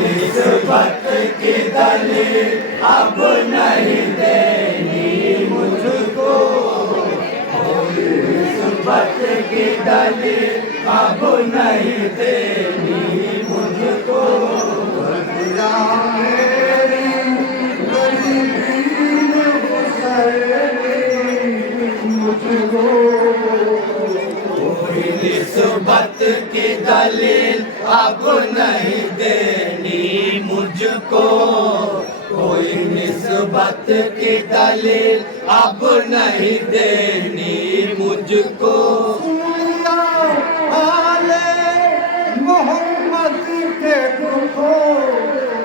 निस्बत की दलील अब नहीं देनी मुझको, निस्बत की दलील अब नहीं देनी मुझको। कोई निस्बत की दलील अब नहीं देनी मुझको, कोई निस्बत की दलील अब नहीं देनी मुझको। आले मोहम्मद के दुखों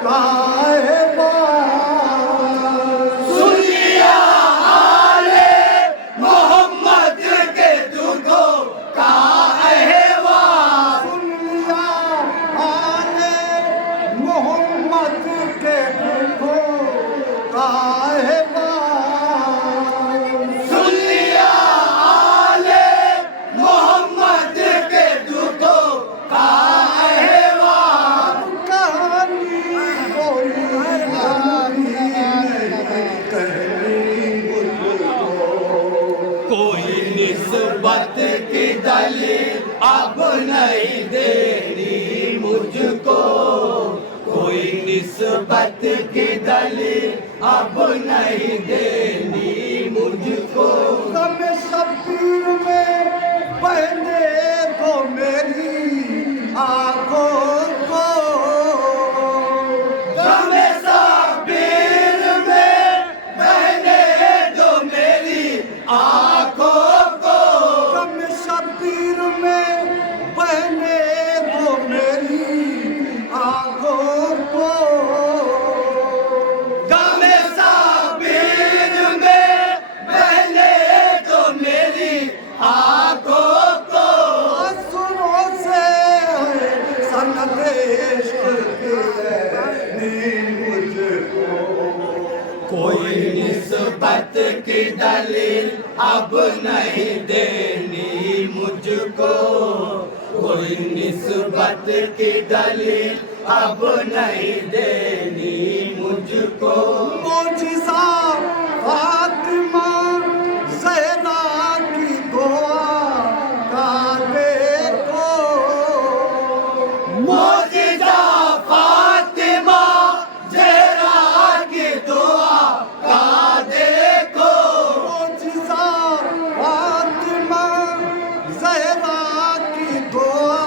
का निस्बत की दलील अब नहीं देनी मुझको, कोई निस्बत की दलील अब नहीं देनी मुझको। गम शब्बीर में बहने दो मेरी आंखों को, गम शब्बीर में बहने दो मेरी आंखों को, गम शब्बीर में बहने दो मेरी आंखों को, गम शब्बीर में बहने दो मेरी आंखों को। आंसुओं से सनत इश्क की मुझको, कोई निस्बत की दलील अब नहीं देनी मुझको, कोई निस्बत की दलील अब नहीं देनी मुझको। मोजिज़ा फातिमा ज़हरा की दुआ का देखो, मोजिज़ा फातिमा ज़हरा की दुआ का देखो, मोजिज़ा फातिमा ज़हरा की दुआ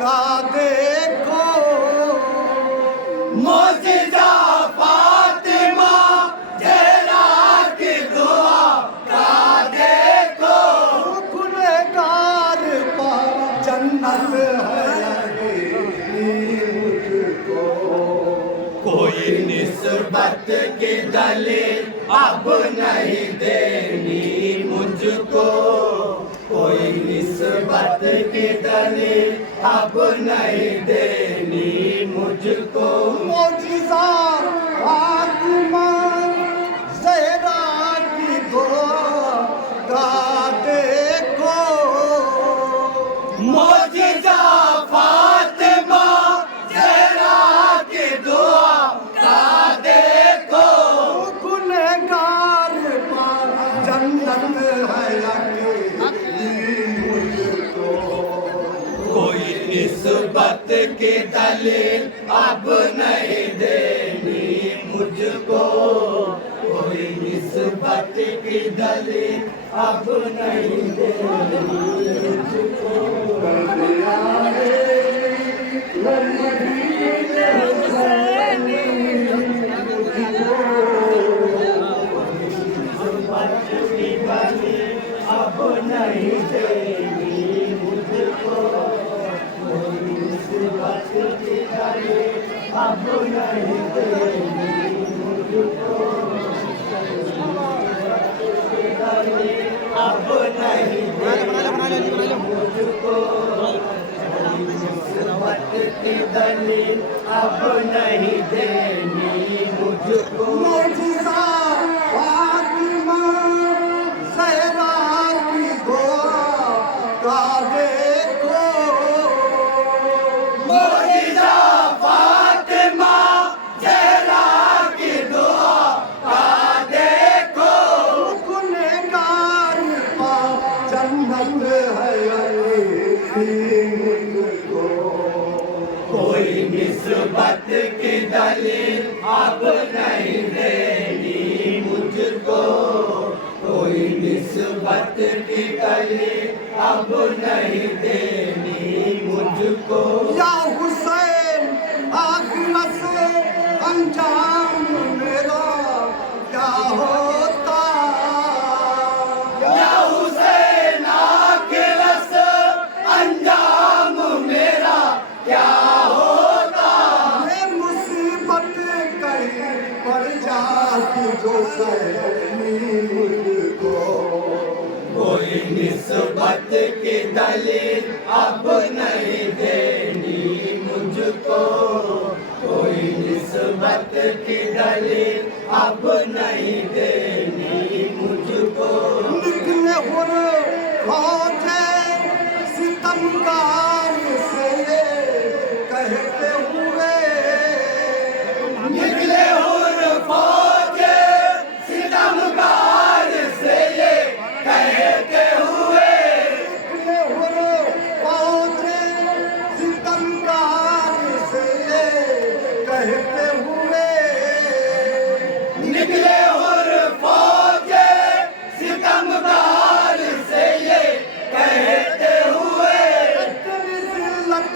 का देखो, मोजिज़ा फातिमा ज़हरा की दुआ का देखो। गुनहगार पर जन्नत है मुझको, कोई निस्बत की दलील अब नहीं देनी मुझको, कोई निस्बत की दलील अब नहीं देनी मुझको। मोजिज़ा फातिमा ज़हरा की दुआ का देखो, मोजिज़ा फातिमा ज़हरा की दुआ का देखो। गुनहगार पर जन्नत है मुझको, कोई निस्बत की दलील अब नहीं देनी मुझको, कोई निस्बत की दलील अब नहीं देनी मुझको। अब नहीं देनी मुझको, कोई निस्बत की दलील अब नहीं देनी मुझको, अब नहीं देनी मुझको, निस्बत की दलील अब नहीं देनी मुझको। मोजिज़ा निस्बत की गली अब नहीं देनी मुझको। या हुसैन आखिरत से अंजाम मेरा क्या होता। या हुसैन आखिरत से अंजाम मेरा क्या होता। ये मुसीबत कहीं पड़ जाती जो सहनी मुझको। कोई निस्बत की दलील अब नहीं देनी मुझको। कोई निस्बत की दलील अब नहीं देनी मुझको। निकले हुए फौजे सितमगार से ये कहते हुए। निकले हुर फौजे सितमगार से ये कहते हुए। निकले हुए फौजे सितमगार से ये कहते हुए। निकले हुर फौजे सितमगार से ये कहते हुए। तेरी जिल्लत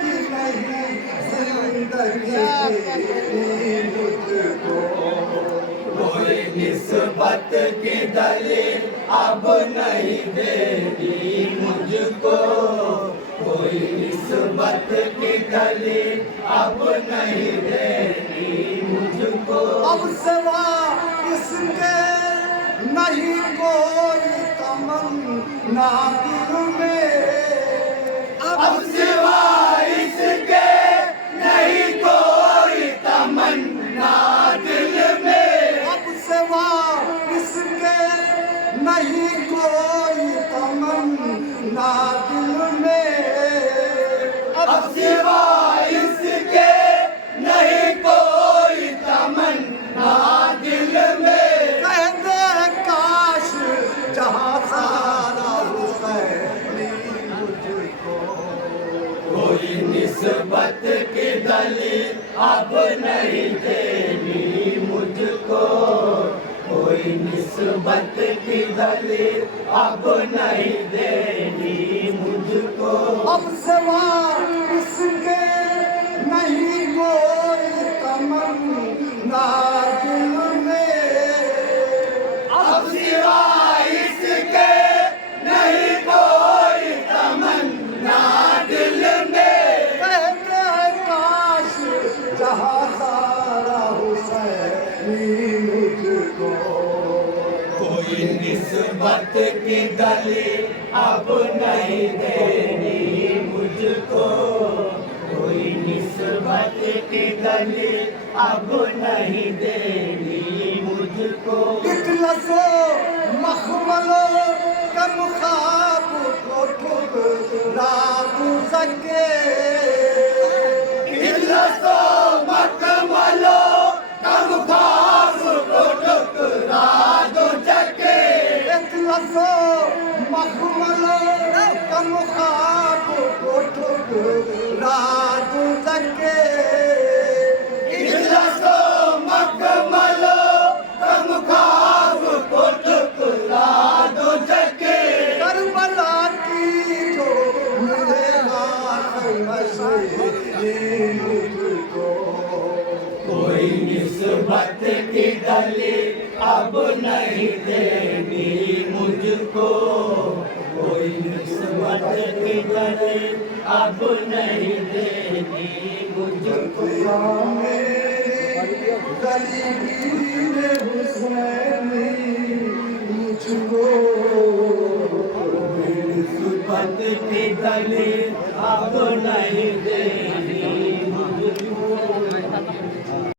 की नहीं जिंदगी मुझको। कोई निस्बत की दलील अब नहीं देनी मुझको। कोई निस्बत की दलील अब नहीं देनी मुझको। अब सिवा इसके नहीं कोई तमन्ना दिल में। अब सिवा इसके नहीं कोई तमन्ना दिल में। अब सिवा इसके नहीं कोई तमन्ना दिल में। अब सिवा इसके नहीं कोई तमन्ना दिल में। कह दे काश जहाँ सारा हुसैनी मुझको। कोई निस्बत की दलील अब नहीं देनी मुझको। कोई निस्बत की दलील अब नहीं देनी मुझको। अब सिवा इसके नहीं कोई तमन्ना दिल में। अब सिवा इसके नहीं कोई तमन्ना दिल में। कहते हैं काश जहाँ सारा हुसैनी मुझको। कोई निस्बत की दलील अब नहीं देनी मुझको। कोई निस्बत की दलील अब नहीं देनी मुझको। इखलासो मखमलो कम ख्वाब को ठुकरा दूं सके। इखलासो मखमलो कम ख्वाब को ठुकरा दूं सके। इखलासो मखमलो कम ख्वाब को ठुकरा दूं सके। इखलासो मखमलो कम ख्वाब को ठुकरा दूं सके। करबला की जो मिलेगा मुझको। कोई निस्बत की दलील अब नहीं देनी मुझको। कोई निस्बत की दलील अब नहीं देनी मुझको। गलीबीर हुसैनी मुझको। निस्बत की दलील अब नहीं देनी मुझको।